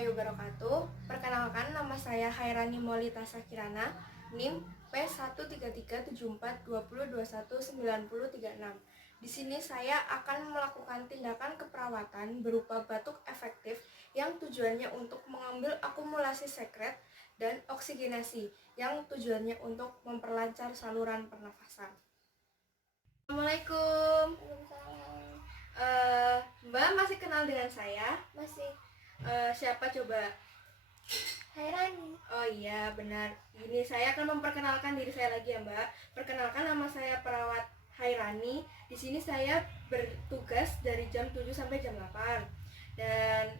warahmatullahi wabarakatuh. Perkenalkan, nama saya Hairani Maulita Sakirana, NIM P1337420219036. Di sini saya akan melakukan tindakan keperawatan berupa batuk efektif yang tujuannya untuk mengambil akumulasi sekret dan oksigenasi yang tujuannya untuk memperlancar saluran pernafasan. Assalamualaikum. Mbak masih kenal dengan saya? Masih. Siapa coba? Hairani. Oh iya, benar. Gini, saya akan memperkenalkan diri saya lagi ya, Mbak. Perkenalkan, nama saya perawat Hairani. Di sini saya bertugas dari jam 7 sampai jam 8. Dan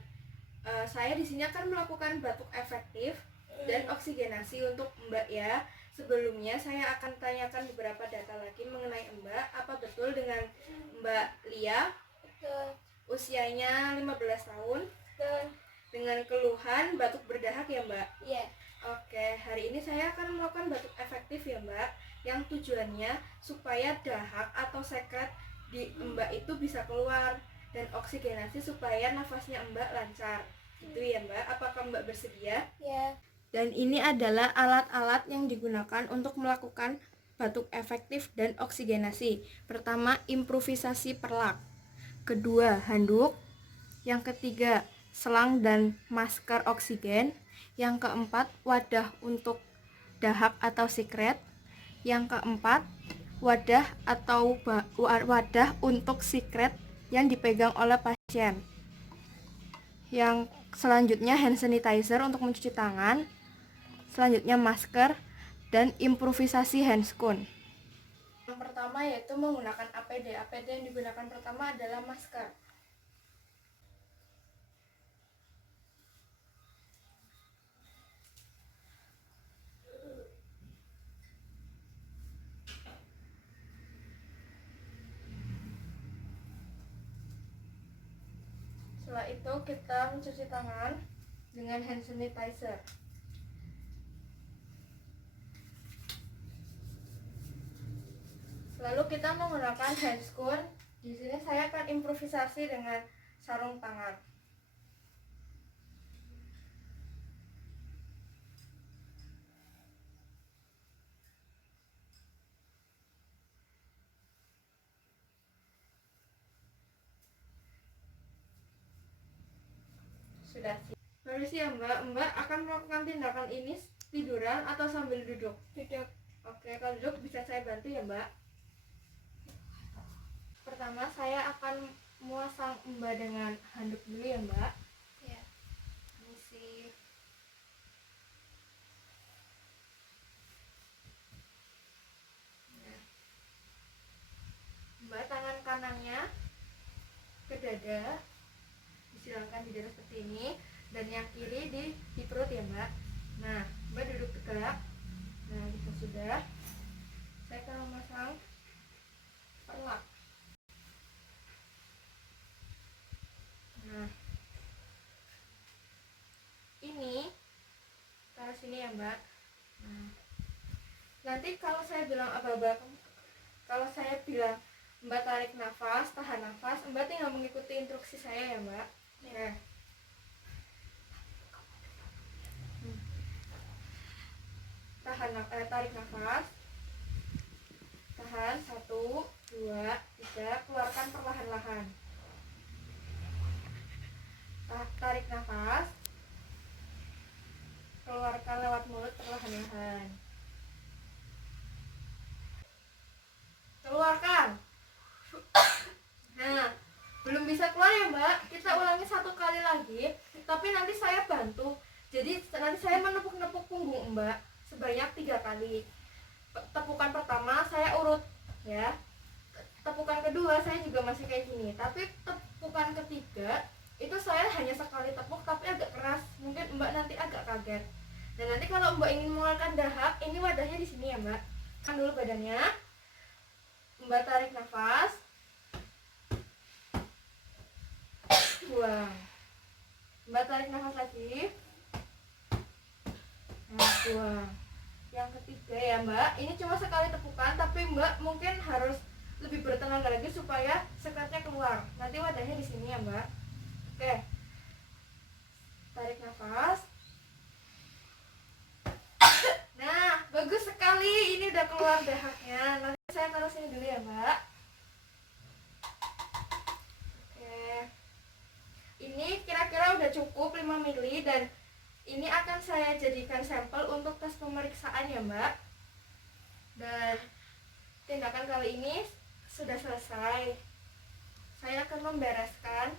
saya di sini akan melakukan batuk efektif dan oksigenasi untuk Mbak ya. Sebelumnya saya akan tanyakan beberapa data lagi mengenai Mbak. Apa betul dengan Mbak Lia? Betul. Usianya 15 tahun. Betul. Dengan keluhan batuk berdahak ya Mbak? Iya. Oke, hari ini saya akan melakukan batuk efektif ya Mbak, yang tujuannya supaya dahak atau sekret di Mbak itu bisa keluar dan oksigenasi supaya nafasnya Mbak lancar. Itu ya Mbak, apakah Mbak bersedia? Iya. Dan ini adalah alat-alat yang digunakan untuk melakukan batuk efektif dan oksigenasi. Pertama, improvisasi perlak. Kedua, handuk. Yang ketiga, selang dan masker oksigen. Yang keempat, wadah untuk dahak atau sekret. Yang keempat, wadah untuk sekret yang dipegang oleh pasien. Yang selanjutnya, hand sanitizer untuk mencuci tangan. Selanjutnya, masker dan improvisasi handscoon. Yang pertama yaitu menggunakan APD. APD yang digunakan pertama adalah masker. Setelah itu kita mencuci tangan dengan hand sanitizer. Lalu kita menggunakan handscoon. Di sini saya akan improvisasi dengan sarung tangan. Sudah siap. Permisi ya Mbak, Mbak akan melakukan tindakan ini tiduran atau sambil duduk? Duduk. Oke, kalau duduk bisa saya bantu ya Mbak. Pertama saya akan memasang Mbak dengan handuk dulu ya Mbak. Iya. Permisi. Nah. Mbak tangan kanannya ke dada, disilakan di dada seperti ini, dan yang kiri di perut ya Mbak. Nah, Mbak duduk tegak. Nah, jika sudah, saya akan memasang perlak. Nah, ini taruh sini ya Mbak. Nah, nanti kalau saya bilang kalau saya bilang Mbak tarik nafas, tahan nafas, Mbak tinggal mengikuti instruksi saya ya Mbak. Nah. Tarik nafas, tahan, 1, 2, 3, keluarkan perlahan-lahan. Tarik nafas, keluarkan lewat mulut perlahan-lahan. Keluarkan. Nah, belum bisa keluar ya Mbak, kita ulangi 1 kali lagi, tapi nanti saya bantu. Jadi nanti saya menepuk-nepuk punggung Mbak sebanyak 3 kali. Tepukan pertama saya urut ya. Tepukan kedua saya juga masih kayak gini. Tapi tepukan ketiga itu saya hanya sekali tepuk tapi agak keras. Mungkin Mbak nanti agak kaget. Dan nanti kalau Mbak ingin mengeluarkan dahak, ini wadahnya di sini ya Mbak. Kan dulu badannya. Mbak tarik nafas. Buang. Mbak tarik nafas lagi. Nah, buang. Yang ketiga ya Mbak, ini cuma sekali tepukan, tapi Mbak mungkin harus lebih bertenaga lagi supaya sekretnya keluar. Nanti wadahnya di sini ya Mbak. Oke. Tarik nafas. keluar dahaknya. Nanti saya taruh sini dulu ya Mbak. Oke, ini kira-kira udah cukup 5 mili dan ini akan saya jadikan sampel untuk tes pemeriksaan ya Mbak. Dan tindakan kali ini sudah selesai. Saya akan membereskan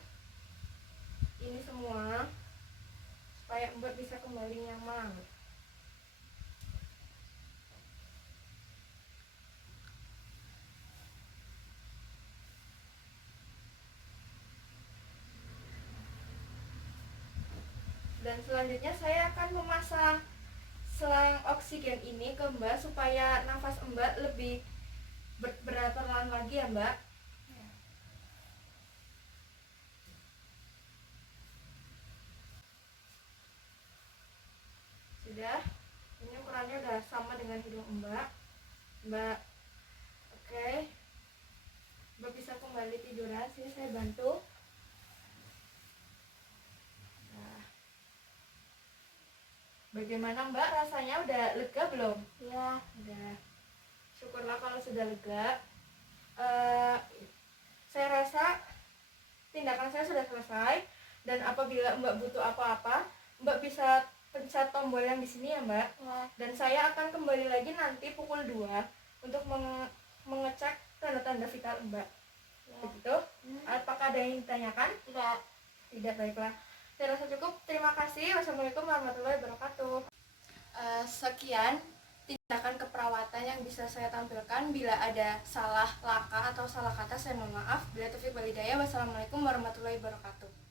ini semua supaya Mbak bisa kembali nyaman. Dan selanjutnya saya akan memasang selang oksigen ini ke Mbak supaya nafas Mbak lebih berperlahan lagi ya Mbak. Sudah, ini ukurannya udah sama dengan hidung Mbak. Oke, Mbak bisa kembali tiduran. Sini saya bantu. Nah, bagaimana Mbak, rasanya udah lega belum? Ya. Udah. Syukurlah kalau sudah lega. Saya rasa tindakan saya sudah selesai. Dan apabila Mbak butuh apa-apa, Mbak bisa pencet tombol yang di sini ya Mbak. Ya. Dan saya akan kembali lagi nanti pukul 2 untuk mengecek tanda-tanda vital Mbak. Ya. Begitu? Apakah ada yang ditanyakan? Tidak. Tidak, baiklah. Saya rasa cukup. Terima kasih. Wassalamualaikum warahmatullahi wabarakatuh. Sekian tindakan keperawatan yang bisa saya tampilkan. Bila ada salah langkah atau salah kata, saya mohon maaf. Bila taufiq wal hidayah. Wassalamualaikum warahmatullahi wabarakatuh.